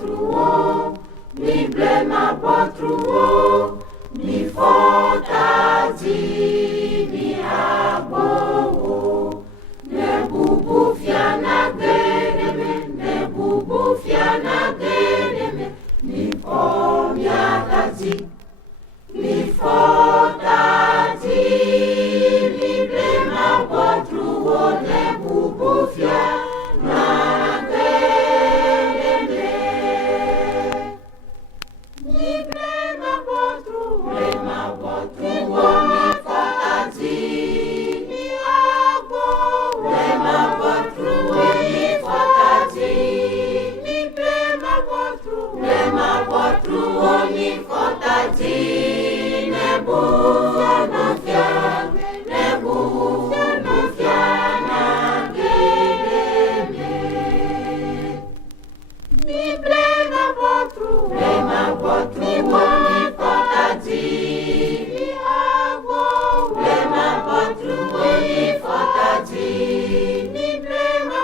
botruo, mi blema botruo, mi fotazi mi abo, ne bubu fiana gedeme, ne bubu fiana gedeme, mi pomia tazi, mi fotazi, mi blema botruo, ne bubu fiana gedeme, mi blema botruo, mi fotazi mi abo, blema botruo, mi fotazi, mi blema botruo, mi fotazi, ne bufiana fiana gedeme, mi blema botruo, mi fotazi mi abo, blema botruo, mi fotazi, mi blema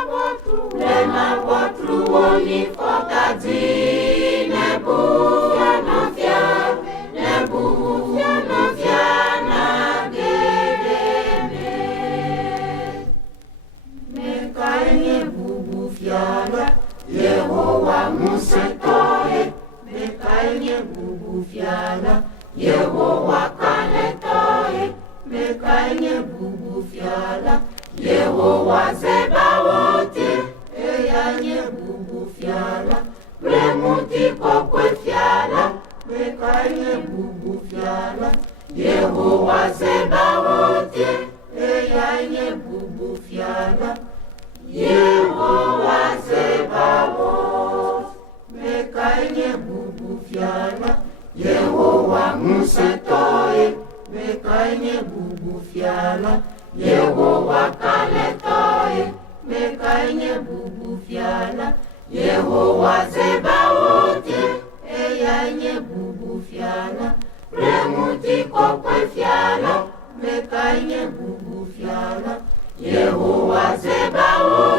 botruo, mi fotazi, ne bufiana fiana gedeme, mekaine bubu fiana, Yehowa musetoe, mekaine bubu fiana, Yehowa kaletoe, mekaine bubu fiana, Yehowa zebaote, eyanye bubu fiana, premuti kokwe fiana, mekaine bubu fiana, Yehowa zebaote, eyanye bubu fiana, Yehowa zebaote, mekaine bubu fiana, Yehowa musetoe, mekaine bubu fiana, Yehowa kaletoe, mekaine bubu fiana, Yehowa zebaote, eyanye bubu fiana, premuti kokwe fiana, mekaine bubu fiana, Yehowa zebaote.